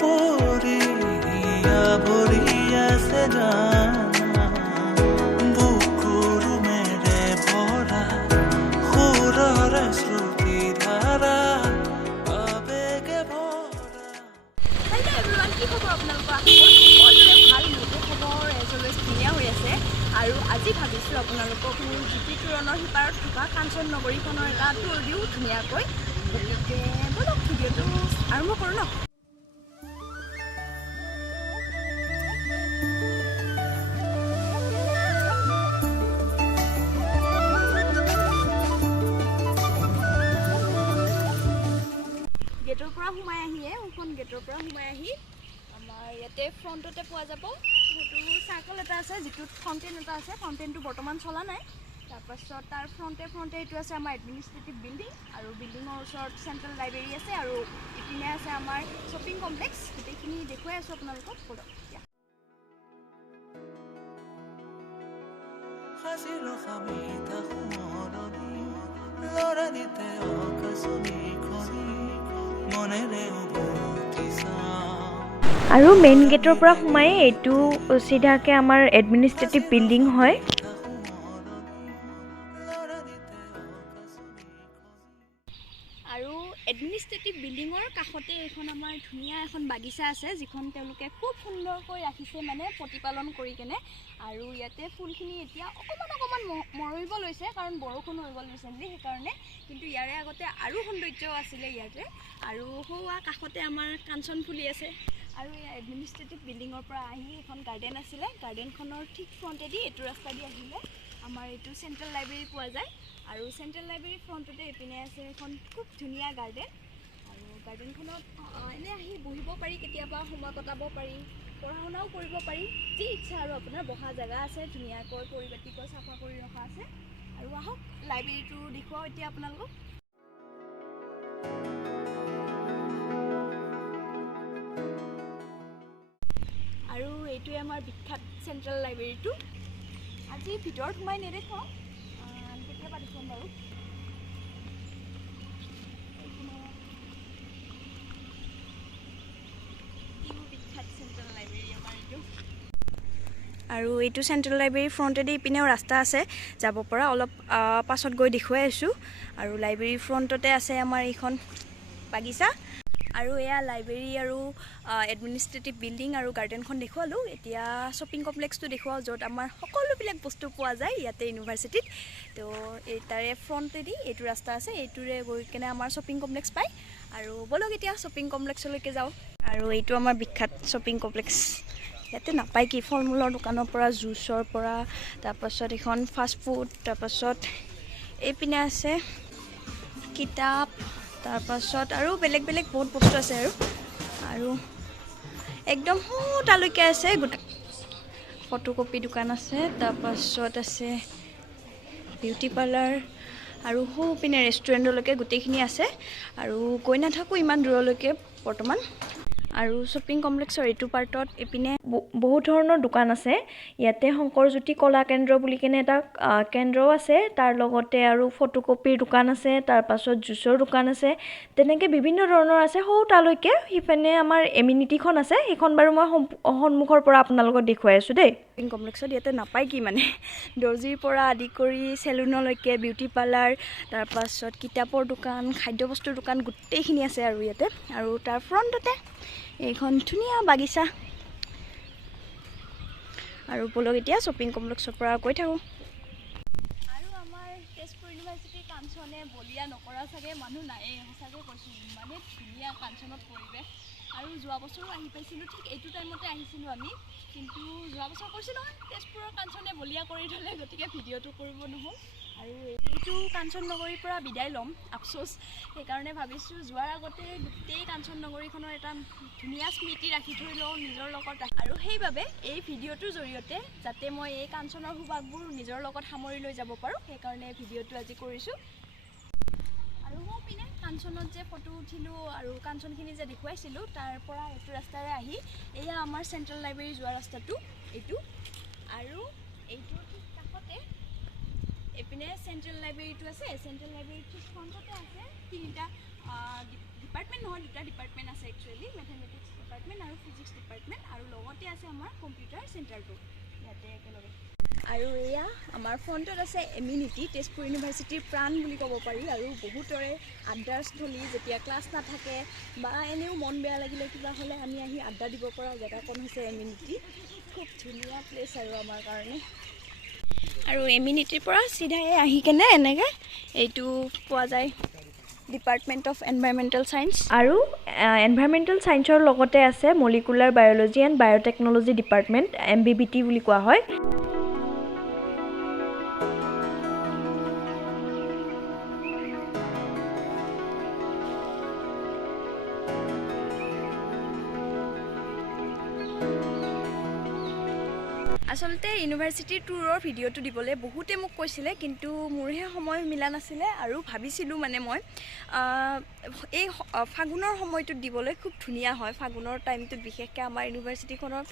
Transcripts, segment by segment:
পৰিয়া ভৰিয়া সে জানা বুকুৰ মেৰে ভৰা সুৰৰ শ্ৰুতি ধাৰা আবেগে ভৰা। হেল্ল' এভৰিৱান, কি খবৰ আপোনালোকৰ? সকলোৰে ভাল, মোৰো খবৰ এজ অলৱেজ ধুনীয়া হৈ আছে। আৰু আজি ভাবিছোঁ আপোনালোকক মোৰ জিপি তোৰণৰ সিপাৰত থকা কাঞ্চন নগৰীখনৰ এটা টুৰ দিওঁ ধুনীয়াকৈ। গতিকে ব'লক ভিডিঅ'টো আৰম্ভ কৰোঁ ন। গেটৰ পৰা সোমাই আহিয়ে এখন গেটৰ পৰা সোমাই আহি আমাৰ ইয়াতে ফ্ৰণ্টতে পোৱা যাব সেইটো চাৰ্কল এটা আছে, যিটোত ফাউণ্টেইন এটা আছে। ফাউণ্টেইনটো বৰ্তমান চলা নাই। তাৰপাছত তাৰ ফ্ৰণ্টে এইটো আছে আমাৰ এডমিনিষ্ট্ৰেটিভ বিল্ডিং, আৰু বিল্ডিঙৰ ওচৰত চেণ্ট্ৰেল লাইব্ৰেৰী আছে, আৰু ইপিনে আছে আমাৰ শ্বপিং কমপ্লেক্স। গোটেইখিনি দেখুৱাই আছোঁ আপোনালোকক। আৰু মেইন গেটৰ পৰা সোমাই এইটো চিধাকৈ আমাৰ এডমিনিষ্ট্ৰেটিভ বিল্ডিং হয়। আৰু এডমিনিষ্ট্ৰেটিভ বিল্ডিঙৰ কাষতে এইখন আমাৰ ধুনীয়া এখন বাগিচা আছে, যিখন তেওঁলোকে খুব সুন্দৰকৈ ৰাখিছে, মানে প্ৰতিপালন কৰি কেনে। আৰু ইয়াতে ফুলখিনি এতিয়া অকণমান মৰিব লৈছে, কাৰণ বৰষুণ হৈ গ'ল ৰিচেণ্টলি, সেইকাৰণে। কিন্তু ইয়াৰে আগতে আৰু সৌন্দৰ্য আছিলে ইয়াতে। আৰু হোৱা কাষতে আমাৰ কাঞ্চন ফুলি আছে। আৰু এই এডমিনিষ্ট্ৰেটিভ বিল্ডিঙৰ পৰা আহি এখন গাৰ্ডেন আছিলে, গাৰ্ডেনখনৰ ঠিক ফ্ৰণ্টেদি এইটো ৰাস্তা দি আহিলে আমাৰ এইটো চেণ্ট্ৰেল লাইব্ৰেৰী পোৱা যায়। আৰু চেণ্ট্ৰেল লাইব্ৰেৰীৰ ফ্ৰণ্টতে এইপিনে আছে এখন খুব ধুনীয়া গাৰ্ডেন। আৰু গাৰ্ডেনখনত এনেই আহি বহিব পাৰি, কেতিয়াবা সময় কটাব পাৰি, পঢ়া শুনাও কৰিব পাৰি, যি ইচ্ছা। আৰু আপোনাৰ বহা জেগা আছে, ধুনীয়াকৈ পৰিপাটিকৈ চাফা কৰি ৰখা আছে। আৰু আহক লাইব্ৰেৰীটো দেখুৱাওঁ এতিয়া আপোনালোকক। আৰু এইটোৱে আমাৰ বিখ্যাত চেণ্ট্ৰেল লাইব্ৰেৰীটো। আজি ভিতৰত সোমাই নেদেখাওঁ, কেতিয়াবা দেখুৱাম বাৰু। বিখ্যাত চেণ্ট্ৰেল লাইব্ৰেৰী আমাৰ এইটো। আৰু এইটো চেণ্ট্ৰেল লাইব্ৰেৰীৰ ফ্ৰণ্টেদি ইপিনেও ৰাস্তা আছে যাব পৰা, অলপ পাছত গৈ দেখুৱাই আছোঁ। আৰু লাইব্ৰেৰীৰ ফ্ৰণ্টতে আছে আমাৰ এইখন বাগিচা। আৰু এয়া লাইব্ৰেৰী আৰু এডমিনিষ্ট্ৰেটিভ বিল্ডিং আৰু গাৰ্ডেনখন দেখুৱালোঁ। এতিয়া শ্বপিং কমপ্লেক্সটো দেখুৱাওঁ, য'ত আমাৰ সকলোবিলাক বস্তু পোৱা যায় ইয়াতে ইউনিভাৰ্চিটিত। তো এই তাৰে ফ্ৰণ্টেদি এইটো ৰাস্তা আছে, এইটোৰে গৈ কেনে আমাৰ শ্বপিং কমপ্লেক্স পায়। আৰু ব'লক এতিয়া শ্বপিং কমপ্লেক্সলৈকে যাওঁ। আৰু এইটো আমাৰ বিখ্যাত শ্বপিং কমপ্লেক্স। ইয়াতে নাপায় কি, ফল মূলৰ দোকানৰ পৰা, জুচৰ পৰা, তাৰপাছত এখন ফাষ্ট ফুড, তাৰপাছত এইপিনে আছে কিতাপ, তাৰপাছত আৰু বেলেগ বহুত বস্তু আছে। আৰু একদম তালৈকে আছে ফটোকপি দোকান আছে, তাৰপাছত আছে বিউটি পাৰ্লাৰ, আৰু পিনে ৰেষ্টুৰেণ্টলৈকে গোটেইখিনি আছে। আৰু গৈ নাথাকোঁ ইমান দূৰলৈকে বৰ্তমান। আৰু শ্বপিং কমপ্লেক্সৰ এইটো পাৰ্টত এইপিনে বহুত ধৰণৰ দোকান আছে। ইয়াতে শংকৰজ্যোতি কলা কেন্দ্ৰ বুলি কেনে এটা কেন্দ্ৰও আছে, তাৰ লগতে আৰু ফটোকপিৰ দোকান আছে, তাৰপাছত জুচৰ দোকান আছে, তেনেকৈ বিভিন্ন ধৰণৰ আছে। তালৈকে সিপিনে আমাৰ এমিনিটিখন আছে, সেইখন বাৰু মই সন্মুখৰ পৰা আপোনালোকক দেখুৱাই আছোঁ দেই। শ্বপিং কমপ্লেক্সত ইয়াতে নাপায় কি, মানে দৰ্জিৰ পৰা আদি কৰি চেলুনলৈকে, বিউটি পাৰ্লাৰ, তাৰপাছত কিতাপৰ দোকান, খাদ্যবস্তুৰ দোকান, গোটেইখিনি আছে আৰু ইয়াতে। আৰু তাৰ ফ্ৰণ্টতে এইখন ধুনীয়া বাগিচা। আৰু ব'লক এতিয়া শ্বপিং কমপ্লেক্সৰ পৰা গৈ থাকোঁ। আৰু আমাৰ তেজপুৰ ইউনিভাৰ্চিটিৰ কাঞ্চনে বলিয়া নকৰা চাগে মানুহ নায়েই, সঁচাকৈ কৈছোঁ। ইমানেই ধুনীয়া কাঞ্চনত পৰিৱেশ। আৰু যোৱা বছৰো আহি পাইছিলোঁ, ঠিক এইটো টাইমতে আহিছিলোঁ আমি। কিন্তু যোৱা বছৰ কৈছোঁ নহয়, তেজপুৰৰ কাঞ্চনে বলিয়া কৰি থ'লে, গতিকে ভিডিঅ'টো কৰিব নহ'ল। আৰু এইটো কাঞ্চন নগৰীৰ পৰা বিদায় ল'ম, আফচোচ। সেইকাৰণে ভাবিছোঁ যোৱাৰ আগতে গোটেই কাঞ্চন নগৰীখনৰ এটা ধুনীয়া স্মৃতি ৰাখি থৈ লওঁ নিজৰ লগত। আৰু সেইবাবে এই ভিডিঅ'টোৰ জৰিয়তে যাতে মই এই কাঞ্চনৰ সুবাসবোৰ নিজৰ লগত সামৰি লৈ যাব পাৰোঁ, সেইকাৰণে ভিডিঅ'টো আজি কৰিছোঁ। আৰু মই পিনে কাঞ্চনত যে ফটো উঠিলোঁ আৰু কাঞ্চনখিনি যে দেখুৱাইছিলোঁ, তাৰ পৰা এইটো ৰাস্তাৰে আহি এয়া আমাৰ চেণ্ট্ৰেল লাইব্ৰেৰী যোৱা ৰাস্তাটো এইটো। আৰু এইটো ঠিক কাষতে এইপিনে চেণ্ট্ৰেল লাইব্ৰেৰীটো আছে। চেণ্ট্ৰেল লাইব্ৰেৰীৰ ঠিক ফ্ৰণ্টতে আছে তিনিটা ডিপাৰ্টমেণ্ট, নহয় দুটা ডিপাৰ্টমেণ্ট আছে একচুৱেলি, মেথমেটিক্স ডিপাৰ্টমেণ্ট আৰু ফিজিক্স ডিপাৰ্টমেণ্ট আৰু লগতে আছে আমাৰ কম্পিউটাৰ চেণ্টাৰটো ইয়াতে একেলগে। আৰু এয়া আমাৰ ফ্ৰণ্টত আছে এমিনিটি, তেজপুৰ ইউনিভাৰ্চিটিৰ প্ৰাণ বুলি ক'ব পাৰি। আৰু বহুতৰে আড্ডাৰস্থলী, যেতিয়া ক্লাছ নাথাকে বা এনেও মন বেয়া লাগিলে কিবা হ'লে আমি আহি আড্ডা দিব পৰা জেগাকণ হৈছে এমিনিটি। খুব ধুনীয়া প্লেচ আৰু আমাৰ কাৰণে। আৰু এমিনিটিৰ পৰা চিধাই আহি কেনে এনেকৈ এইটো পোৱা যায় ডিপাৰ্টমেণ্ট অফ এনভাইৰমেণ্টেল ছায়েন্স। আৰু এনভাইৰমেণ্টেল ছায়েন্সৰ লগতে আছে molecular biology and biotechnology department, MBBT বুলি কোৱা হয়। আচলতে ইউনিভাৰ্চিটিৰ টুৰৰ ভিডিঅ'টো দিবলৈ বহুতে মোক কৈছিলে, কিন্তু মোৰহে সময় মিলা নাছিলে। আৰু ভাবিছিলোঁ মানে মই এই ফাগুনৰ সময়টোত দিবলৈ খুব ধুনীয়া হয়। ফাগুনৰ টাইমটোত বিশেষকৈ আমাৰ ইউনিভাৰ্চিটিখনত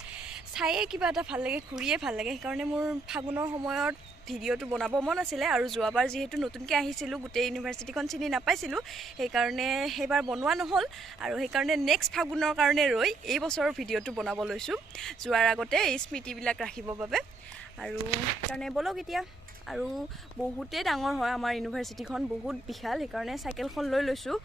চায়ে কিবা এটা ভাল লাগে, ঘূৰিয়ে ভাল লাগে। সেইকাৰণে মোৰ ফাগুনৰ সময়ত ভিডিঅ'টো বনাব মন আছিলে। আৰু যোৱাবাৰ যিহেতু নতুনকৈ আহিছিলোঁ, গোটেই ইউনিভাৰ্চিটিখন চিনি নাপাইছিলোঁ, সেইকাৰণে সেইবাৰ বনোৱা নহ'ল। আৰু সেইকাৰণে নেক্সট ফাগুনৰ কাৰণে ৰৈ এই বছৰৰ ভিডিঅ'টো বনাব লৈছোঁ, যোৱাৰ আগতে এই স্মৃতিবিলাক ৰাখিবৰ বাবে। আৰু সেইকাৰণে ব'লক এতিয়া। আৰু বহুতেই ডাঙৰ হয় আমাৰ ইউনিভাৰ্চিটিখন, বহুত বিশাল। সেইকাৰণে চাইকেলখন লৈ লৈছোঁ।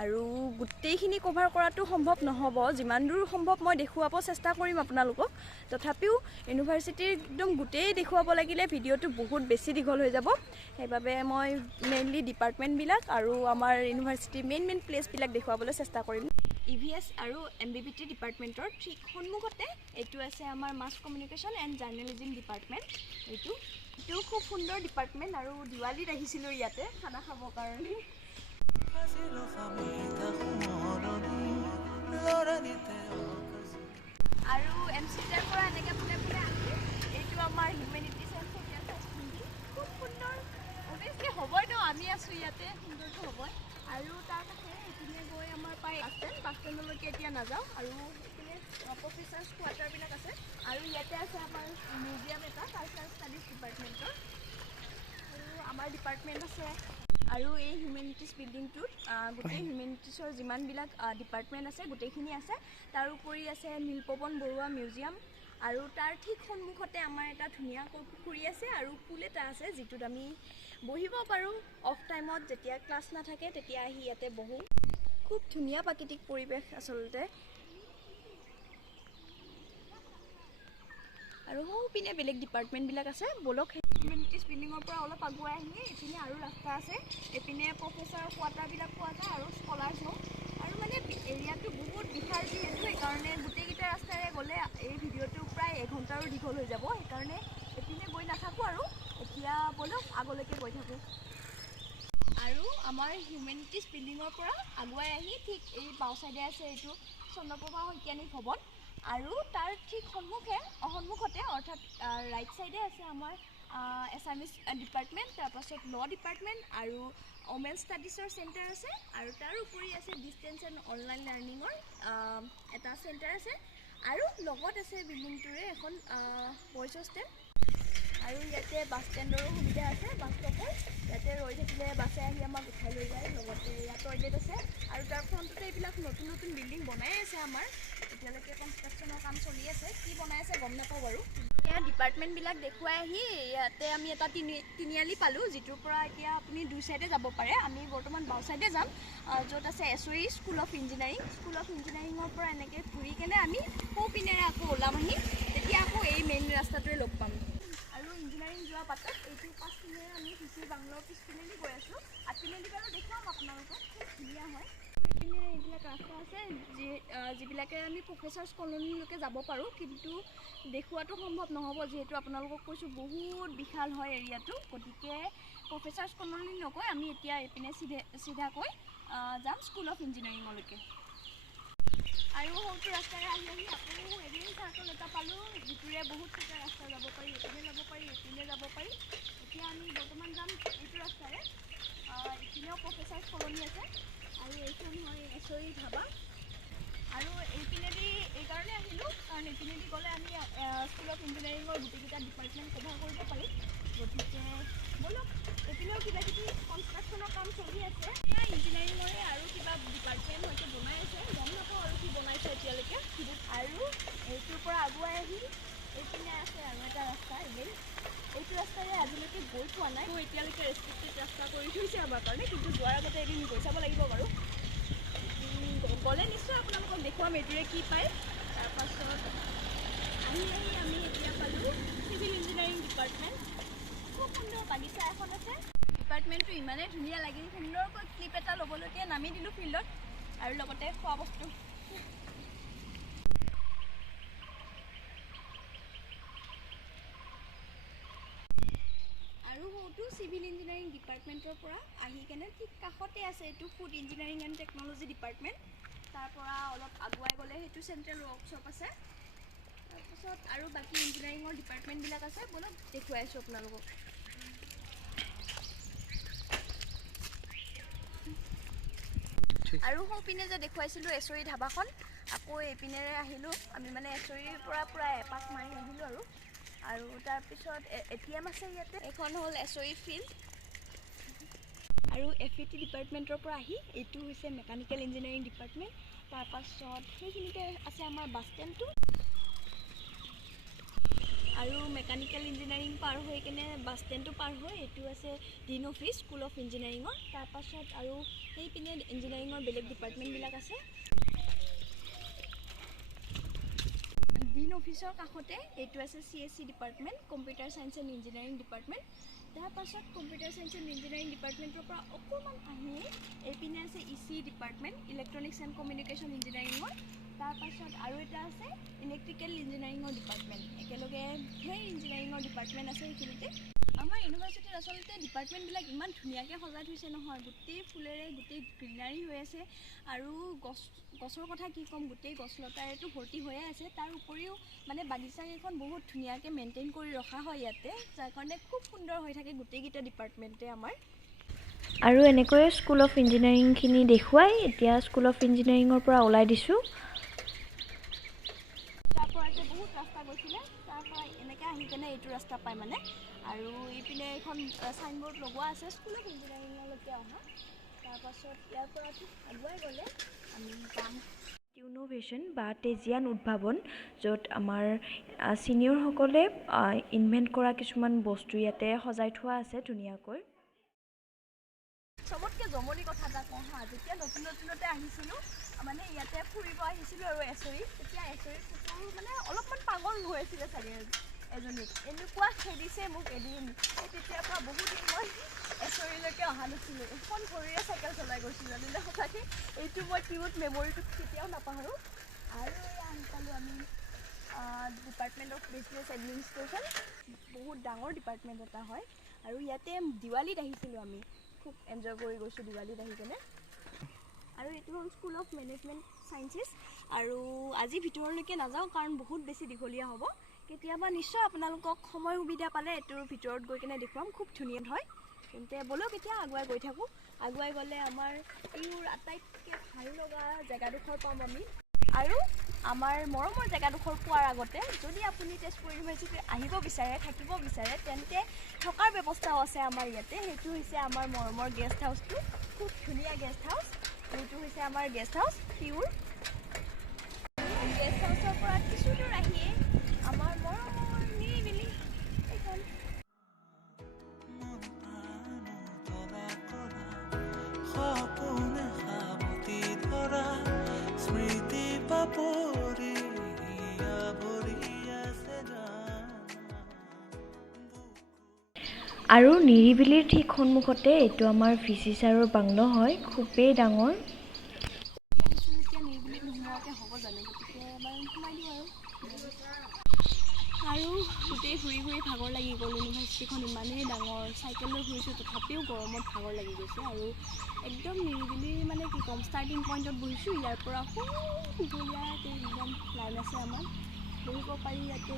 আৰু গোটেইখিনি কভাৰ কৰাটো সম্ভৱ নহ'ব, যিমান দূৰ সম্ভৱ মই দেখুৱাব চেষ্টা কৰিম আপোনালোকক। তথাপিও ইউনিভাৰ্চিটিৰ একদম গোটেই দেখুৱাব লাগিলে ভিডিঅ'টো বহুত বেছি দীঘল হৈ যাব। সেইবাবে মই মেইনলি ডিপাৰ্টমেণ্টবিলাক আৰু আমাৰ ইউনিভাৰ্চিটিৰ মেইন প্লেচবিলাক দেখুৱাবলৈ চেষ্টা কৰিম। EVS আৰু MBBT ডিপাৰ্টমেণ্টৰ ঠিক সন্মুখতে এইটো আছে আমাৰ mass communication and journalism department. এইটো খুব সুন্দৰ ডিপাৰ্টমেণ্ট। আৰু দিৱালীত আহিছিলোঁ ইয়াতে খানা খাবৰ কাৰণে। আৰু MCTৰ পৰা এনেকৈ পোনে পোনে আহি এইটো আমাৰ humanities and social science building, খুব সুন্দৰ। অভিয়াছলি হ'বই ন, আমি আছোঁ ইয়াতে, সুন্দৰটো হ'বই। আৰু তাৰ কাষে এইপিনে গৈ আমাৰ পাই বাছ ষ্টেণ্ডলৈকে এতিয়া নাযাওঁ। আৰু এইপিনে প্ৰফেচাৰ্ছ কোৱাৰ্টাৰবিলাক আছে। আৰু ইয়াতে আছে আমাৰ মিউজিয়াম এটা, কালচাৰেল ষ্টাডিজ ডিপাৰ্টমেণ্টৰ। আৰু আমাৰ ডিপাৰ্টমেণ্ট আছে। আৰু এই হিউমেনিটিছ বিল্ডিংটোত গোটেই হিউমেনিটিছৰ যিমানবিলাক ডিপাৰ্টমেণ্ট আছে গোটেইখিনি আছে। তাৰোপৰি আছে নীলপৱন বৰুৱা মিউজিয়াম। আৰু তাৰ ঠিক সন্মুখতে আমাৰ এটা ধুনীয়াকৈ পুখুৰী আছে আৰু পুল এটা আছে, যিটোত আমি বহিব পাৰোঁ অফ টাইমত। যেতিয়া ক্লাছ নাথাকে তেতিয়া আহি ইয়াতে বহোঁ। খুব ধুনীয়া প্ৰাকৃতিক পৰিৱেশ আচলতে। আৰু সৌপিনে বেলেগ ডিপাৰ্টমেণ্টবিলাক আছে। ব'লক হিউমেনিটিছ বিল্ডিঙৰ পৰা অলপ আগুৱাই আহি এইপিনে আৰু ৰাস্তা আছে। এইপিনে প্ৰফেচাৰ কোৱাৰ্টাৰবিলাক পোৱা যায় আৰু স্কলাৰ্ছ হোম। আৰু মানে এৰিয়াটো বহুত বিশাল যিহেতু, সেইকাৰণে গোটেইকেইটা ৰাস্তাৰে গ'লে এই ভিডিঅ'টো প্ৰায় এঘণ্টাৰো দীঘল হৈ যাব। সেইকাৰণে এইপিনে গৈ নাথাকোঁ আৰু এতিয়া ব'লক আগলৈকে গৈ থাকোঁ। আৰু আমাৰ হিউমেনিটিছ বিল্ডিঙৰ পৰা আগুৱাই আহি ঠিক এই বাওঁ চাইডে আছে এইটো চন্দ্ৰপ্ৰভা শইকীয়ানী ভৱন। আৰু তাৰ ঠিক সন্মুখতে অৰ্থাৎ ৰাইট চাইডে আছে আমাৰ এছামিছ ডিপাৰ্টমেণ্ট, তাৰপাছত ল' ডিপাৰ্টমেণ্ট আৰু ওমেন ষ্টাডিজৰ চেণ্টাৰ আছে। আৰু তাৰ উপৰি আছে ডিষ্টেঞ্চ এণ্ড অনলাইন লাৰ্ণিঙৰ এটা চেণ্টাৰ আছে। আৰু লগত আছে বিল্ডিংটোৰে এখন বইজ হোষ্টেল। আৰু ইয়াতে বাছ ষ্টেণ্ডৰো সুবিধা আছে, বাছ ষ্টপৰ। ইয়াতে ৰৈ থাকিলে বাছে আহি আমাক উঠাই লৈ যায়। লগতে ইয়াত টয়লেট আছে। আৰু তাৰ ফ্ৰণ্টতে এইবিলাক নতুন বিল্ডিং বনাই আছে আমাৰ। এতিয়ালৈকে কনষ্ট্ৰাকশ্যনৰ কাম চলি আছে, কি বনাই আছে গম নাপাওঁ বাৰু। এয়া ডিপাৰ্টমেণ্টবিলাক দেখুৱাই আহি ইয়াতে আমি এটা তিনিআলি পালোঁ, যিটোৰ পৰা এতিয়া আপুনি দুই চাইডে যাব পাৰে। আমি বৰ্তমান বাওঁ চাইডে যাম, য'ত আছে SOE school of engineering. School of ইঞ্জিনিয়াৰিঙৰ পৰা এনেকৈ ঘূৰি কেনে আমি সোঁপিনেৰে আকৌ ওলাম আহি, তেতিয়া আকৌ এই মেইন ৰাস্তাটোৱে লগ পাম। আৰু ইঞ্জিনিয়াৰিং যোৱা বাটত এইটো পাছপিনে আমি শিশু বাংলৰ পিছপিনেদি গৈ আছোঁ। আগপিনেদি বাৰু দেখুৱাম আপোনালোকক, খুব ধুনীয়া হয়। এইপিনে এইবিলাক ৰাস্তা আছে যিবিলাকে আমি প্ৰফেচাৰ্ছ কলনীলৈকে যাব পাৰোঁ, কিন্তু দেখুৱাটো সম্ভৱ নহ'ব যিহেতু আপোনালোকক কৈছোঁ বহুত বিশাল হয় এৰিয়াটো। গতিকে প্ৰফেচাৰ্ছ কলনী নগৈ আমি এতিয়া এইপিনে চিধাকৈ যাম স্কুল অফ ইঞ্জিনিয়াৰিঙলৈকে। আৰু সৌটো ৰাস্তাৰে আহি আকৌ এদিন চাৰ্কল এটা পালোঁ, যিটোৰে বহুতকেইটা ৰাস্তা যাব পাৰি। এইপিনে যাব পাৰি, এইপিনে যাব পাৰি। এতিয়া আমি বৰ্তমান যাম এইটো ৰাস্তাৰে। এইপিনেও প্ৰফেচাৰ্ছ কলনী আছে। আৰু এইখন হয় SOE ধাবা। আৰু এইপিনেদি এইকাৰণে আহিলোঁ কাৰণ এইপিনেদি গ'লে আমি স্কুল অফ ইঞ্জিনিয়াৰিঙৰ গোটেইকেইটা ডিপাৰ্টমেণ্ট কভাৰ কৰিব পাৰিম। গতিকে ব'লক, এইপিনেও কিবাকিবি কনষ্ট্ৰাকশ্যনৰ কাম চলি আছে। ইঞ্জিনিয়াৰিঙৰে আৰু কিবা ডিপাৰ্টমেণ্ট হয়তো বনাই আছে, গম নাপাওঁ আৰু কি বনাইছে এতিয়ালৈকে। এতিয়ালৈকে ৰেষ্ট্ৰিক্টেড ৰাস্তা কৰি থৈছে আমাৰ কাৰণে, কিন্তু যোৱাৰ আগতে এদিন গৈ চাব লাগিব বাৰু। গ'লে নিশ্চয় আপোনালোকক দেখুৱাম এইটোৰে কি পায়। তাৰপাছত আহি আমি এতিয়া পালোঁ চিভিল ইঞ্জিনিয়াৰিং ডিপাৰ্টমেণ্ট। খুব সুন্দৰ বাগিচা এখন আছে। ডিপাৰ্টমেণ্টটো ইমানেই ধুনীয়া লাগিল, সুন্দৰকৈ ক্লিপ এটা ল'বলৈকে নামি দিলোঁ ফিল্ডত, আৰু লগতে খোৱা বস্তু। আৰু সৌটো চিভিল ইঞ্জিনিয়াৰিং ডিপাৰ্টমেণ্টৰ পৰা আহি কেনে ঠিক কাষতে আছে এইটো food engineering and technology department. তাৰ পৰা অলপ আগুৱাই গ'লে সেইটো চেণ্ট্ৰেল ৱৰ্কশ্বপ আছে। তাৰপিছত আৰু বাকী ইঞ্জিনিয়াৰিঙৰ ডিপাৰ্টমেণ্টবিলাক আছে, বলক দেখুৱাই আছোঁ আপোনালোকক। আৰু সৌপিনে যে দেখুৱাইছিলোঁ এছৰি ধাবাখন, আকৌ এইপিনেৰে আহিলোঁ আমি, মানে এছৰিৰ পৰা প্ৰায় এপাক মাৰি আহিলোঁ আৰু তাৰপিছত ATM আছে ইয়াতে। এইখন হ'ল এছৰি ফিল্ড। আৰু FET ডিপাৰ্টমেণ্টৰ পৰা আহি এইটো হৈছে মেকানিকেল ইঞ্জিনিয়াৰিং ডিপাৰ্টমেণ্ট। তাৰপাছত সেইখিনিতে আছে আমাৰ বাছ ষ্টেণ্ডটো। আৰু মেকানিকেল ইঞ্জিনিয়াৰিং পাৰ হৈ কেনে বাছ ষ্টেণ্ডটো পাৰ হৈ এইটো আছে ডিন অফিচ স্কুল অফ ইঞ্জিনিয়াৰিঙৰ। তাৰপাছত আৰু সেইপিনে ইঞ্জিনিয়াৰিঙৰ বেলেগ ডিপাৰ্টমেণ্টবিলাক আছে। ডিন অফিচৰ কাষতে এইটো আছে CSC department, computer science and engineering department. তাৰপাছত কম্পিউটাৰ চায়েন্স এণ্ড ইঞ্জিনিয়াৰিং ডিপাৰ্টমেণ্টৰ পৰা অকণমান আহিয়ে এইপিনে আছে EC department, electronics and communication ইঞ্জিনিয়াৰিঙৰ। তাৰপাছত আৰু এটা আছে ইলেক্ট্ৰিকেল ইঞ্জিনিয়াৰিঙৰ ডিপাৰ্টমেণ্ট। একেলগে সেই ইঞ্জিনিয়াৰিঙৰ ডিপাৰ্টমেণ্ট আছে সেইখিনিতে। আমাৰ ইউনিভাৰ্চিটিত আচলতে ডিপাৰ্টমেণ্টবিলাক ইমান ধুনীয়াকৈ সজাই থৈছে নহয়, গোটেই ফুলেৰে গোটেই গ্ৰীনাৰী হৈ আছে। আৰু গছৰ কথা কি ক'ম, গোটেই গছ লতাৰেতো ভৰ্তি হৈয়ে আছে। তাৰ উপৰিও মানে বাগিচাকেইখন বহুত ধুনীয়াকৈ মেইনটেইন কৰি ৰখা হয় ইয়াতে, যাৰ কাৰণে খুব সুন্দৰ হৈ থাকে গোটেইকেইটা ডিপাৰ্টমেণ্টে আমাৰ। আৰু এনেকৈয়ে স্কুল অফ ইঞ্জিনিয়াৰিংখিনি দেখুৱাই এতিয়া স্কুল অফ ইঞ্জিনিয়াৰিঙৰ পৰা ওলাই দিছোঁ। তাৰ পৰা যে বহুত ৰাস্তা গৈছিলে, তাৰ পৰা এনেকৈ আহি কেনে এইটো ৰাস্তা পায় মানে। আৰু এইপিনে এখন চাইনবোৰ্ড লগোৱা আছে স্কুল অফ ইঞ্জিনিয়াৰিঙলৈকে অহা। তাৰপাছত ইয়াৰ পৰা ঠিক আগুৱাই গ'লে আমি পাম ইনোভেশ্যন বা তেজিয়ান উদ্ভাৱন, য'ত আমাৰ ছিনিয়ৰসকলে ইনভেণ্ট কৰা কিছুমান বস্তু ইয়াতে সজাই থোৱা আছে ধুনীয়াকৈ। চবতকৈ জমনি কথা এটা কওঁ হা, যেতিয়া নতুনতে আহিছিলোঁ, মানে ইয়াতে ফুৰিব আহিছিলোঁ আৰু এছৰি, তেতিয়া এছৰিৰ কুকুৰ মানে অলপমান পাগল হৈ আছিলে চাগে এজনীক, এনেকুৱা খেদিছে মোক এদিন। তেতিয়াৰ পৰা বহুত দিন মই এছৰিলৈকে অহা নাছিলোঁ, এখন ভৰিৰে চাইকেল চলাই গৈছিলোঁ জানিলে। সঁচাকৈ এইটো মই কিউট মেমৰিটো কেতিয়াও নাপাহৰোঁ। আৰু এয়া আহি পালোঁ আমি ডিপাৰ্টমেণ্ট অফ বিজনেছ এডমিনিষ্ট্ৰেশ্যন, বহুত ডাঙৰ ডিপাৰ্টমেণ্ট এটা হয়। আৰু ইয়াতে দিৱালীত আহিছিলোঁ আমি, খুব এনজয় কৰি গৈছোঁ দিৱালীত আহি কেনে। আৰু এইটো হ'ল স্কুল অফ মেনেজমেণ্ট চায়েন্সেছ। আৰু আজি ভিতৰলৈকে নাযাওঁ কাৰণ বহুত বেছি দীঘলীয়া হ'ব। কেতিয়াবা নিশ্চয় আপোনালোকক সময় সুবিধা পালে এইটোৰ ভিতৰত গৈ কেনে দেখুৱাম, খুব ধুনীয়া হয়। তেন্তে বলক এতিয়া আগুৱাই গৈ থাকোঁ। আগুৱাই গ'লে আমাৰ এইবোৰ আটাইতকৈ ভাল লগা জেগাডোখৰ পাম আমি। আৰু আমাৰ মৰমৰ জেগাডোখৰ পোৱাৰ আগতে যদি আপুনি তেজপুৰ ইউনিভাৰ্চিটিত আহিব বিচাৰে, থাকিব বিচাৰে, তেন্তে থকাৰ ব্যৱস্থাও আছে আমাৰ ইয়াতে। সেইটো হৈছে আমাৰ মৰমৰ গেষ্ট হাউচটো, খুব ধুনীয়া গেষ্ট হাউচ। এইটো হৈছে আমাৰ গেষ্ট হাউচ পিউৰ। গেষ্ট হাউচৰ পৰা কিছু দূৰ আহিয়ে আমাৰ মৰমৰ নিৰিবিলি এইখন। আৰু নিৰিবিলিৰ ঠিক সন্মুখতে এইটো আমাৰ VC ছাৰৰ বাংলো হয়, খুবেই ডাঙৰ। এতিয়া নিৰিবিলিত নোসোমোৱাকৈ হ'ব জানো, গতিকে এবাৰ সোমাই দিওঁ আৰু গোটেই ঘূৰি ভাগৰ লাগি গ'ল। ইউনিভাৰ্চিটিখন ইমানেই ডাঙৰ, চাইকেল লৈ ঘূৰিছোঁ তথাপিও গৰমত ভাগৰ লাগি গৈছে। আৰু একদম নিৰিবিলিৰ মানে কি ক'ম, ষ্টাৰ্টিং পইণ্টত বহিছোঁ। ইয়াৰ পৰা দীঘলীয়াকৈ একদম লাইন আছে আমাৰ, বহিব পাৰি ইয়াতে।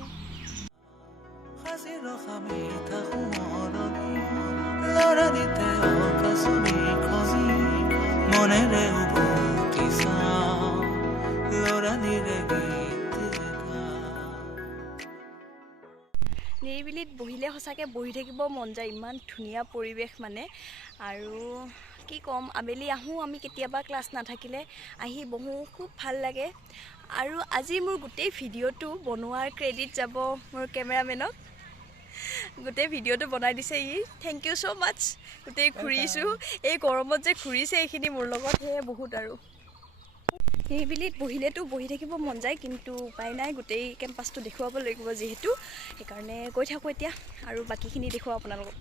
নিৰিবিলিত বহিলে সঁচাকৈ বহি থাকিব মন যায়, ইমান ধুনীয়া পৰিৱেশ মানে। আৰু কি ক'ম, আবেলি আহোঁ আমি কেতিয়াবা ক্লাছ নাথাকিলে, আহি বহোঁ, খুব ভাল লাগে। আৰু আজি মোৰ গোটেই ভিডিঅ'টো বনোৱাৰ ক্ৰেডিট যাব মোৰ কেমেৰামেনক। গোটেই ভিডিঅ'টো বনাই দিছে ই থেংক ইউ ছ' মাছ গোটেই ঘূৰিছোঁ এই গৰমত যে ঘূৰিছে এইখিনি মোৰ লগত সেয়ে বহুত আৰু নিৰিবিলিত বহিলেতো বহি থাকিব মন যায় কিন্তু উপায় নাই গোটেই কেম্পাছটো দেখুৱাব লাগিব যিহেতু সেইকাৰণে গৈ থাকোঁ এতিয়া আৰু বাকীখিনি দেখুৱাওঁ আপোনালোকক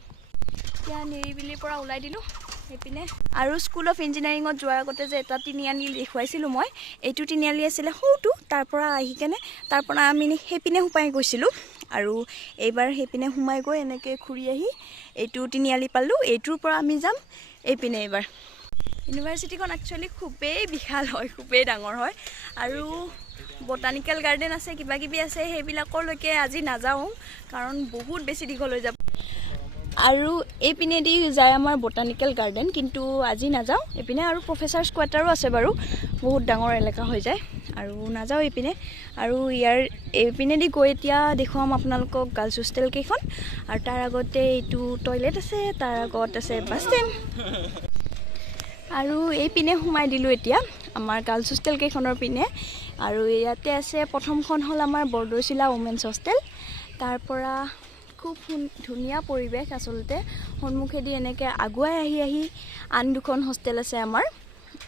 এতিয়া নিৰিবিলিৰ পৰা ওলাই দিলোঁ সেইপিনে আৰু স্কুল অফ ইঞ্জিনিয়াৰিঙত যোৱাৰ আগতে যে এটা তিনিআলি দেখুৱাইছিলোঁ মই এইটো তিনিআলি আছিলে সৌটো তাৰ পৰা আহি কেনে তাৰ পৰা আমি সেইপিনে সোমাই গৈছিলোঁ আৰু এইবাৰ সেইপিনে সোমাই গৈ এনেকৈ ঘূৰি আহি এইটো তিনিআলি পালোঁ এইটোৰ পৰা আমি যাম এইপিনে এইবাৰ ইউনিভাৰ্চিটিখন একচুৱেলি খুবেই বিশাল হয় খুবেই ডাঙৰ হয় আৰু বটানিকেল গাৰ্ডেন আছে কিবা কিবি আছে সেইবিলাকলৈকে আজি নাযাওঁ কাৰণ বহুত বেছি দীঘল হৈ যাব আৰু এইপিনেদি যায় আমাৰ বটানিকেল গাৰ্ডেন কিন্তু আজি নাযাওঁ এইপিনে আৰু প্ৰফেচাৰ্ছ কোৱাৰ্টাৰো আছে বাৰু বহুত ডাঙৰ এলেকা হৈ যায় আৰু নাযাওঁ এইপিনে আৰু ইয়াৰ এইপিনেদি গৈ এতিয়া দেখুৱাম আপোনালোকক গাৰ্লছ হোষ্টেল কেইখন আৰু তাৰ আগতে এইটো টয়লেট আছে তাৰ আগত আছে বাথৰুম আৰু এইপিনে সোমাই দিলোঁ এতিয়া আমাৰ গাৰ্লছ হোষ্টেল কেইখনৰ পিনে আৰু ইয়াতে আছে প্ৰথমখন হ'ল আমাৰ বৰদৈচিলা ওমেন্স হোষ্টেল তাৰ পৰা খুব ধুনীয়া পৰিৱেশ আচলতে সন্মুখেদি এনেকৈ আগুৱাই আহি আন দুখন হোষ্টেল আছে আমাৰ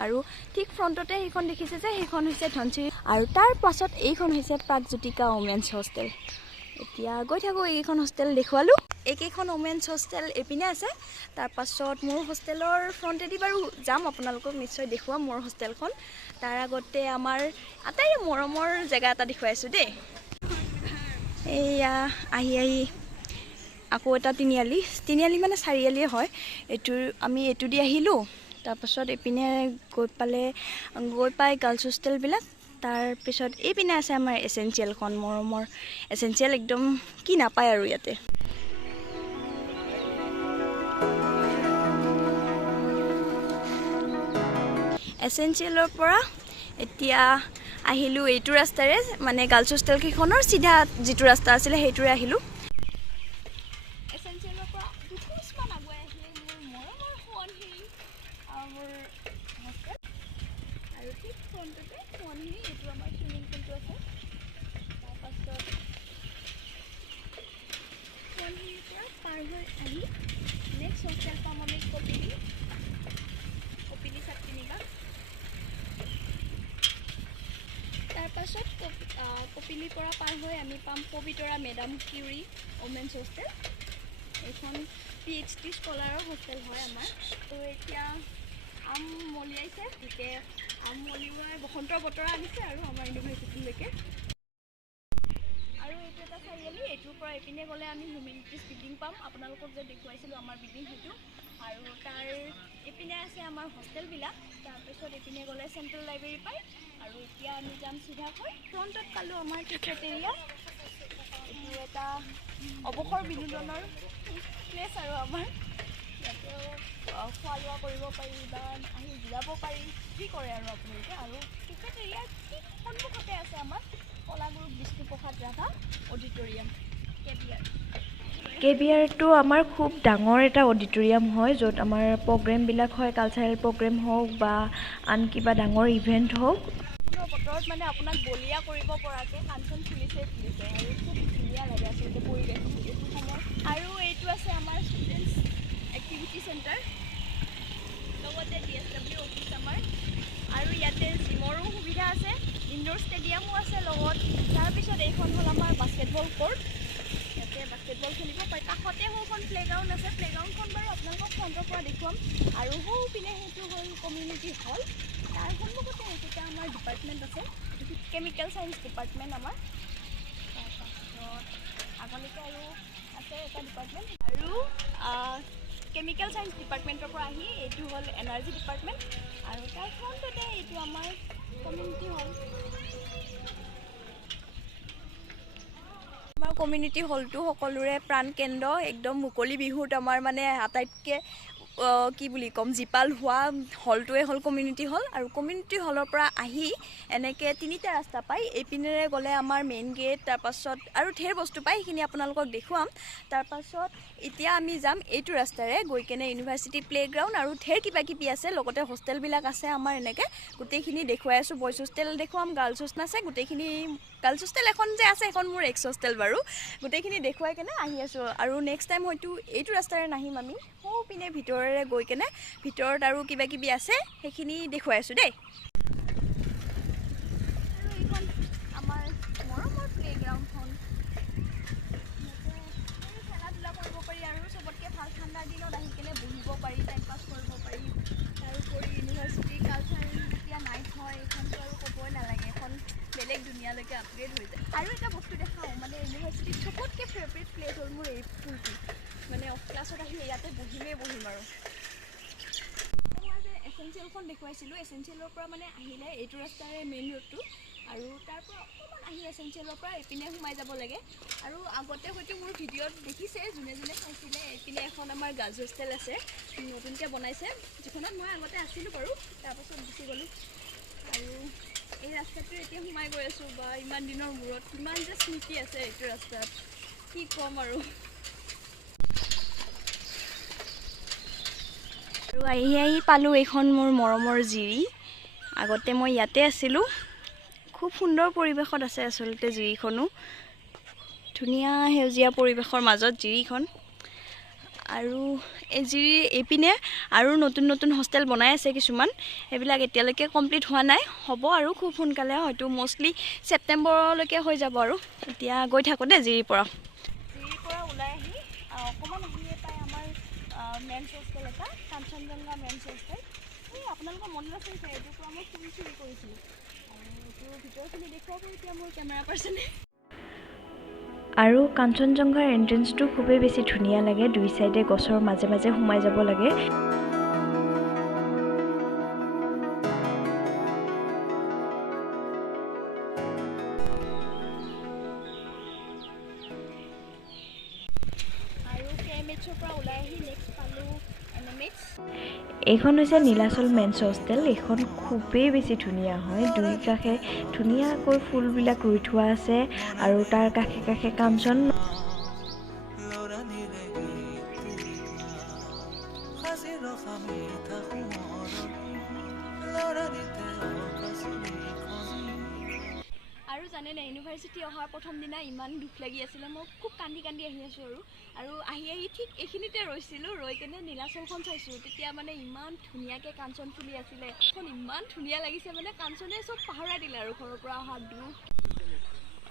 আৰু ঠিক ফ্ৰণ্টতে সেইখন দেখিছে যে সেইখন হৈছে ধনচিৰি আৰু তাৰ পাছত এইখন হৈছে প্ৰাগজ্যোতিকা ওমেন্স হোষ্টেল এতিয়া গৈ থাকোঁ এইকেইখন হোষ্টেল দেখুৱালোঁ এইকেইখন ওমেন্স হোষ্টেল এইপিনে আছে তাৰপাছত মোৰ হোষ্টেলৰ ফ্ৰণ্টেদি বাৰু যাম আপোনালোকক নিশ্চয় দেখুৱাম মোৰ হোষ্টেলখন তাৰ আগতে আমাৰ আটাইৰে মৰমৰ জেগা এটা দেখুৱাইছোঁ দেই এইয়া আহি আকৌ এটা তিনিআলি মানে চাৰিআলিয়ে হয় আমি এইটো দি আহিলোঁ তাৰপাছত এইপিনে গৈ পাই গাৰ্লছ হোষ্টেলবিলাক তাৰপিছত এইপিনে আছে আমাৰ এচেঞ্চিয়েলখন মৰমৰ এচেঞ্চিয়েল একদম কি নাপায় আৰু ইয়াতে এচেঞ্চিয়েলৰ পৰা এতিয়া আহিলোঁ এইটো ৰাস্তাৰে মানে গাৰ্লছ হোষ্টেল কেইখনৰ চিধা যিটো ৰাস্তা আছিলে সেইটোৰে আহিলোঁ এচেঞ্চিয়েলৰ পৰা দুখোজমান আগুৱাই আহিলে মোৰ মৰমৰ সোৱণশিৰি মোৰ হোষ্টেল আৰু ঠিক ফ্ৰণ্টতে সোৱণশিৰি এইটো আমাৰ চুইমিং পুলটো আছে তাৰপাছত সোৱণশিৰিৰ পৰা পাৰ হৈ আহি নেক্সট হোষ্টেল পাম আমি কপিলি ছাত্ৰীনিবাস তাৰপাছত কপিলিৰ পৰা পাৰ হৈ আমি পাম Pobitora madam Curie women's hostel এইখন PhD স্কলাৰৰ হোষ্টেল হয় আমাৰ তো এতিয়া আম মলিয়াইছে গতিকে আম মলিওৱাই বসন্তৰ বতৰা আনিছে আৰু আমাৰ ইউনিভাৰ্চিটিলৈকে আৰু এইটো এটা চাৰিআলি এইটোৰ পৰা এইপিনে গ'লে আমি হিউমেনিটিজ বিল্ডিং পাম আপোনালোকক যে দেখুৱাইছিলোঁ আমাৰ বিল্ডিং সেইটো আৰু তাৰ এইপিনে আছে আমাৰ হোষ্টেলবিলাক তাৰপিছত এইপিনে গ'লে চেণ্ট্ৰেল লাইব্ৰেৰী পায় আৰু এতিয়া আমি যাম চিধাকৈ ফ্ৰণ্টত পালোঁ আমাৰ কেফেটেৰিয়া এইটো এটা অৱসৰ বিনোদনৰ প্লেচ আৰু আমাৰ ইয়াতেও খোৱা লোৱা কৰিব পাৰি বা আহি জিৰাব পাৰি কি কৰে আৰু আপোনালোকে আৰু কেফেটেৰিয়াৰ ঠিক সন্মুখতে আছে আমাৰ কলাগুৰু বিষ্ণুপ্ৰসাদ ৰাভা অডিটৰিয়াম কেবিআৰটো আমাৰ খুব ডাঙৰ এটা অডিটৰিয়াম হয় য'ত আমাৰ প্ৰগ্ৰেমবিলাক হয় কালচাৰেল প্ৰগ্ৰেম হওক বা আন কিবা ডাঙৰ ইভেণ্ট হওক বতৰত মানে আপোনাক বলিয়া কৰিব পৰাকৈ কাঞ্চন ফুলিছে আৰু খুব ধুনীয়া লাগে আচলতে পৰিৱেশটো এইটো সময় আৰু এইটো আছে আমাৰ ষ্টুডেণ্টছ এক্টিভিটি চেণ্টাৰ লগতে DSW অফিচ আমাৰ আৰু ইয়াতে জিমৰো সুবিধা আছে ইনডোৰ ষ্টেডিয়ামো আছে লগত তাৰপিছত এইখন হ'ল আমাৰ বাস্কেটবল কোৰ্ট ইয়াতে বাস্কেটবল খেলিব পাৰি কাষতে সৌখন প্লেগ্ৰাউণ্ড আছে প্লেগ্ৰাউণ্ডখন বাৰু আপোনালোকক ফ্ৰণ্টৰ পৰা দেখুৱাম আৰু সৌপিনে সেইটো হ'ল কমিউনিটি হল তাৰ সন্মুখতে এইকেইটা আমাৰ ডিপাৰ্টমেণ্ট আছে এইটো কেমিকেল চায়েন্স ডিপাৰ্টমেণ্ট আমাৰ তাৰপাছত আগলৈকে আৰু আছে এটা ডিপাৰ্টমেণ্ট আৰু কেমিকেল চায়েন্স ডিপাৰ্টমেণ্টৰ পৰা আহি এইটো হ'ল এনাৰ্জি ডিপাৰ্টমেণ্ট আৰু তাৰ ফ্ৰণ্টতে এইটো আমাৰ কমিউনিটি হল আমাৰ কমিউনিটি হলটো সকলোৰে প্ৰাণকেন্দ্ৰ একদম মুকলি বিহুত আমাৰ মানে আটাইতকৈ কি বুলি ক'ম জীপাল হোৱা হলটোৱে হ'ল কমিউনিটি হল আৰু কমিউনিটি হলৰ পৰা আহি এনেকৈ তিনিটা ৰাস্তা পায় এইপিনেৰে গ'লে আমাৰ মেইন গেট তাৰপাছত আৰু ঢেৰ বস্তু পায় সেইখিনি আপোনালোকক দেখুৱাম তাৰপাছত এতিয়া আমি যাম এইটো ৰাস্তাৰে গৈ কেনে ইউনিভাৰ্চিটি প্লেগ্ৰাউণ্ড আৰু ঢেৰ কিবা কিবি আছে লগতে হোষ্টেলবিলাক আছে আমাৰ এনেকৈ গোটেইখিনি দেখুৱাই আছোঁ বইজ হোষ্টেল দেখুৱাম গাৰ্লছ হোষ্টেল আছে গোটেইখিনি গাৰ্লছ হোষ্টেল এখন যে আছে এখন মোৰ এক্স হোষ্টেল বাৰু গোটেইখিনি দেখুৱাই কেনে আহি আছোঁ আৰু নেক্সট টাইম হয়তো এইটো ৰাস্তাৰে নাহিম আমি সৌ পিনে ভিতৰেৰে গৈ কেনে ভিতৰত আৰু কিবা কিবি আছে সেইখিনি দেখুৱাই আছোঁ দেই আৰু এইখন আমাৰ মৰমৰ প্লেগ্ৰাউণ্ডখন খেলা ধূলা কৰিব পাৰি আৰু চবতকৈ ভাল ঠাণ্ডাৰ দিনত আহি কেনে বহিব পাৰি টাইম পাছ কৰিব পাৰি তাৰোপৰি ইউনিভাৰ্চিটিৰ কালচাৰ যেতিয়া নাইট হয় এইখনতো আৰু ক'বই নালাগে এখন বেলেগ দুনিয়ালৈকে আপগ্ৰেড হৈ যায় আৰু এটা বস্তু দেখাওঁ মানে ইউনিভাৰ্চিটিত চবতকৈ ফেভৰেট প্লেচ হ'ল মোৰ এই পুলটো মানে অফ ক্লাছত আহি ইয়াতে বহিম আৰু মই যে এছেঞ্চিয়েলখন দেখুৱাইছিলোঁ এছেঞ্চিয়েলৰ পৰা মানে আহিলে এইটো ৰাস্তাৰে মেইন ৰোডটো আৰু তাৰ পৰা অকণমান আহি এছেঞ্চিয়েলৰ পৰা এইপিনে সোমাই যাব লাগে আৰু আগতে হয়তো মোৰ ভিডিঅ'ত দেখিছে যোনে চাইছিলে এইপিনে এখন আমাৰ গাৰ্লছ হোষ্টেল আছে নতুনকৈ বনাইছে যিখনত মই আগতে আছিলোঁ বাৰু তাৰপাছত গুচি গ'লোঁ আৰু এই ৰাস্তাটো এতিয়া সোমাই গৈ আছোঁ বা ইমান দিনৰ মূৰত কিমান যে স্মৃতি আছে এইটো ৰাস্তাত কি ক'ম আৰু আহি পালোঁ এইখন মোৰ মৰমৰ জিৰি আগতে মই ইয়াতে আছিলোঁ খুব সুন্দৰ পৰিৱেশত আছে আচলতে জিৰিখনো ধুনীয়া সেউজীয়া পৰিৱেশৰ মাজত জিৰিখন আৰু এই জিৰি এইপিনে আৰু নতুন হোষ্টেল বনাই আছে কিছুমান সেইবিলাক এতিয়ালৈকে কমপ্লিট হোৱা নাই হ'ব আৰু খুব সোনকালে হয়তো মষ্টলি ছেপ্টেম্বৰলৈকে হৈ যাব আৰু এতিয়া গৈ থাকোঁ দেই জিৰিৰ পৰা ওলাই আহি অকণমান আহিয়ে পায় আমাৰ মেন্স হোষ্টেল এটা কাঞ্চনজংঘা মেন্স হোষ্টেল এই আপোনালোকৰ মনত আছে এইটোৰ পৰা মই চুৰি কৰিছিলোঁ আৰু এইটো ভিতৰখিনি দেখুৱাব এতিয়া মোৰ কেমেৰা পাৰ্চনে আৰু কাঞ্চনজংঘাৰ এণ্ট্ৰেঞ্চটো খুবেই বেছি ধুনীয়া লাগে দুই চাইডে গছৰ মাজে মাজে সোমাই যাব লাগে এইখন হৈছে নীলাচল মেন্স হোষ্টেল এইখন খুবেই বেছি ধুনীয়া হয় দুই কাষে ধুনীয়াকৈ ফুলবিলাক ৰুই থোৱা আছে আৰু তাৰ কাষে কাষে কাঞ্চন আৰু জানেনে ইউনিভাৰ্চিটি অহাৰ প্ৰথম দিনা ইমান দুখ লাগি আছিলে মই খুব কান্দি আহি আছোঁ আৰু আহি ঠিক এইখিনিতে ৰৈছিলোঁ ৰৈ কেনে নীলাচলখন চাইছোঁ তেতিয়া মানে ইমান ধুনীয়াকৈ কাঞ্চন ফুলি আছিলে এখন ইমান ধুনীয়া লাগিছে মানে কাঞ্চনে চব পাহৰাই দিলে আৰু ঘৰৰ পৰা অহা দুখ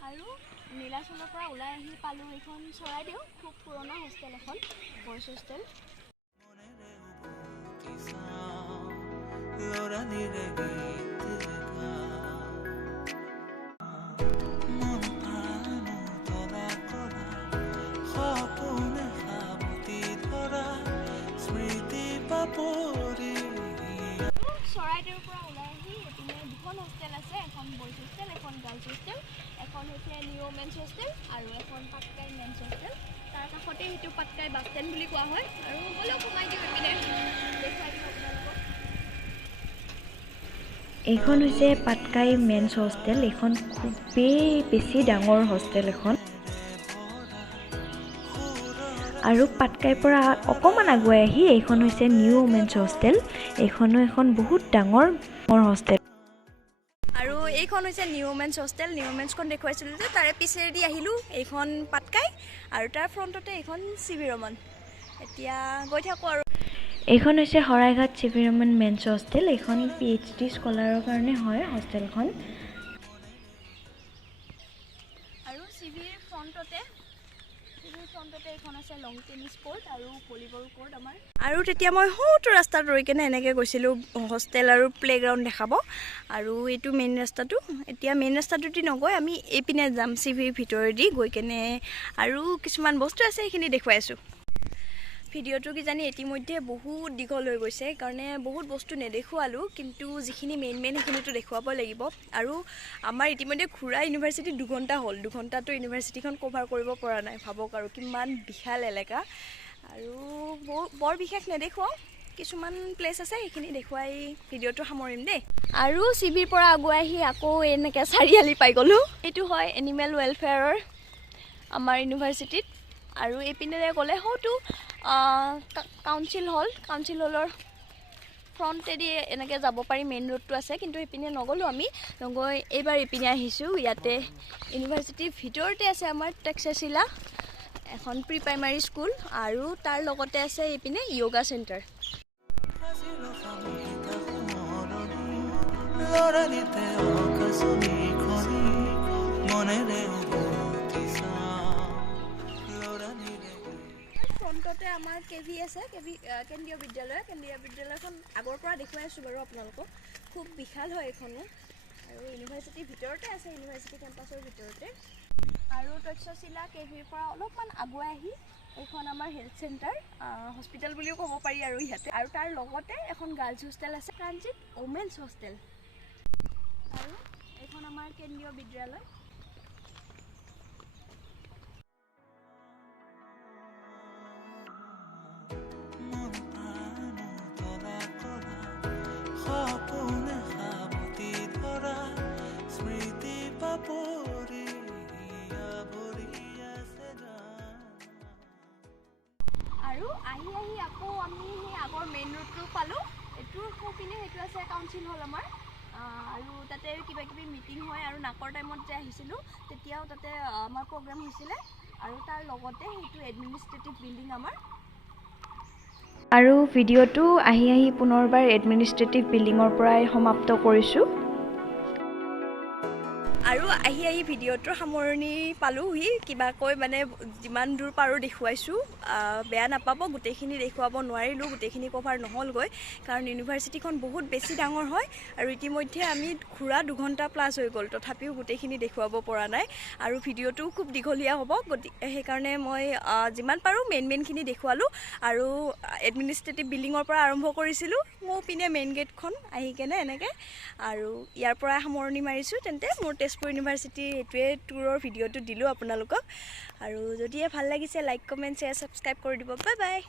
আৰু নীলাচলৰ পৰা ওলাই আহি পালোঁ এইখন চৰাইদেউ খুব পুৰণা হোষ্টেল এখন বইজ হোষ্টেল চৰাইদেউৰ পৰা ওলাই আহি এইপিনে দুখন হোষ্টেল আছে এখন বইজ হোষ্টেল এখন গাৰ্লছ হোষ্টেল এখন হৈছে নিউ মেন্স হোষ্টেল আৰু এখন পাটকাই মেন্স হোষ্টেল তাৰ কাষতে সেইটো পাটকাই বাছ ষ্টেণ্ড বুলি কোৱা হয় আৰু হ'লেও সোমাই দিওঁ এইপিনে দেখুৱাই দিওঁ আপোনালোকক এইখন হৈছে পাটকাই মেন্স হোষ্টেল এইখন খুবেই বেছি ডাঙৰ হোষ্টেল এখন আৰু পাটকাইৰ পৰা অকণমান আগুৱাই আহি এইখন হৈছে নিউ মেন্স হোষ্টেল এইখনো এখন বহুত ডাঙৰ হোষ্টেল আৰু এইখন হৈছে নিউ মেন্স হোষ্টেল নিউ মেন্সখন দেখুৱাইছিলোঁ যে তাৰে পিছেদি আহিলোঁ এইখন পাটকাই আৰু তাৰ ফ্ৰণ্টতে এইখন চিভি ৰমন এতিয়া গৈ থাকোঁ আৰু এইখন হৈছে শৰাইঘাট চিভি ৰমন মেন্স হোষ্টেল এইখন PhD স্কলাৰৰ কাৰণে হয় হোষ্টেলখন আৰু চিভিৰ ফ্ৰণ্টতে এইখন আছে লং টেনিছ কোৰ্ট আৰু ভলীবল কোৰ্ট আমাৰ আৰু তেতিয়া মই সৌটো ৰাস্তাত ৰৈ কেনে এনেকৈ গৈছিলোঁ হোষ্টেল আৰু প্লেগ্ৰাউণ্ড দেখাব আৰু এইটো মেইন ৰাস্তাটো এতিয়া মেইন ৰাস্তাটোদি নগৈ আমি এইপিনে যাম চিভিৰ ভিতৰেদি গৈ কেনে আৰু কিছুমান বস্তু আছে সেইখিনি দেখুৱাই আছোঁ ভিডিঅ'টো কিজানি ইতিমধ্যে বহুত দীঘল হৈ গৈছে কাৰণে বহুত বস্তু নেদেখুৱালোঁ কিন্তু যিখিনি মেইন সেইখিনিতো দেখুৱাব লাগিব আৰু আমাৰ ইতিমধ্যে ঘূৰা ইউনিভাৰ্চিটি 2 ঘণ্টা হ'ল 2 ঘণ্টাটো ইউনিভাৰ্চিটিখন কভাৰ কৰিব পৰা নাই ভাবক আৰু কিমান বিশাল এলেকা আৰু বৰ বিশেষ নেদেখুৱাওঁ কিছুমান প্লেচ আছে সেইখিনি দেখুৱাই ভিডিঅ'টো সামৰিম দেই আৰু চিভিৰ পৰা আগুৱাই আহি আকৌ এনেকৈ চাৰিআলি পাই গ'লোঁ এইটো হয় এনিমেল ৱেলফেয়াৰৰ আমাৰ ইউনিভাৰ্চিটিত আৰু এইপিনেৰে গ'লে হয়তো কাউন্সিল হলৰ ফ্ৰণ্টেদি এনেকৈ যাব পাৰি, মেইন ৰোডটো আছে, কিন্তু ইপিনে নগ'লোঁ আমি, নগৈ এইবাৰ ইপিনে আহিছোঁ। ইয়াতে ইউনিভাৰ্চিটিৰ ভিতৰতে আছে আমাৰ টেক্সাচিলা, এখন প্ৰি প্ৰাইমাৰী স্কুল, আৰু তাৰ লগতে আছে ইপিনে য়োগা চেণ্টাৰ। ফ্ৰণ্টতে আমাৰ কেভি আছে, কেন্দ্ৰীয় বিদ্যালয়খন আগৰ পৰা দেখুৱাই আছোঁ বাৰু আপোনালোকক। খুব বিশাল হয় এইখনো, আৰু ইউনিভাৰ্চিটিৰ ভিতৰতে আছে, ইউনিভাৰ্চিটি কেম্পাছৰ ভিতৰতে। আৰু তক্ষশিলা কেভিৰ পৰা অলপমান আগুৱাই আহি এইখন আমাৰ হেল্থ চেণ্টাৰ, হস্পিটেল বুলিও ক'ব পাৰি আৰু ইয়াতে। আৰু তাৰ লগতে এখন গাৰ্লছ হোষ্টেল আছে, ট্ৰানজিট ওমেন্স হোষ্টেল। আৰু এইখন আমাৰ কেন্দ্ৰীয় বিদ্যালয়। আৰু আহি আকৌ আমি সেই আগৰ মেইন ৰোডটো পালোঁ। এইটোৰ সোঁপিনে সেইটো আছে কাউন্সিল হল আমাৰ, আৰু তাতে কিবাকিবি মিটিং হয়, আৰু নাকৰ টাইমত যে আহিছিলোঁ তেতিয়াও তাতে আমাৰ প্ৰগ্ৰাম হৈছিলে। আৰু তাৰ লগতে সেইটো এডমিনিষ্ট্ৰেটিভ বিল্ডিং আমাৰ। আৰু ভিডিঅ'টো আহি পুনৰবাৰ এডমিনিষ্ট্ৰেটিভ বিল্ডিঙৰ পৰাই সমাপ্ত কৰিছোঁ। আৰু আহি ভিডিঅ'টোৰ সামৰণি পালোঁহি। কিবাকৈ মানে যিমান দূৰ পাৰোঁ দেখুৱাইছোঁ, বেয়া নাপাব, গোটেইখিনি দেখুৱাব নোৱাৰিলোঁ, গোটেইখিনি কভাৰ নহ'লগৈ, কাৰণ ইউনিভাৰ্চিটিখন বহুত বেছি ডাঙৰ হয়, আৰু ইতিমধ্যে আমি ঘূৰা 2 ঘণ্টা প্লাছ হৈ গ'ল, তথাপিও গোটেইখিনি দেখুৱাব পৰা নাই, আৰু ভিডিঅ'টোও খুব দীঘলীয়া হ'ব। সেইকাৰণে মই যিমান পাৰোঁ মেইনখিনি দেখুৱালোঁ। আৰু এডমিনিষ্ট্ৰেটিভ বিল্ডিঙৰ পৰা আৰম্ভ কৰিছিলোঁ, মোৰ পিনে মেইন গেটখন আহি কেনে এনেকৈ, আৰু ইয়াৰ পৰা সামৰণি মাৰিছোঁ। তেন্তে মোৰ তেজপুৰ ইউনিভাৰ্চিটি এইটোৱে টুৰৰ ভিডিঅ'টো দিলোঁ আপোনালোকক। আৰু যদিহে ভাল লাগিছে, লাইক, কমেণ্ট, শ্বেয়াৰ, ছাবস্ক্ৰাইব কৰি দিব। Bye bye.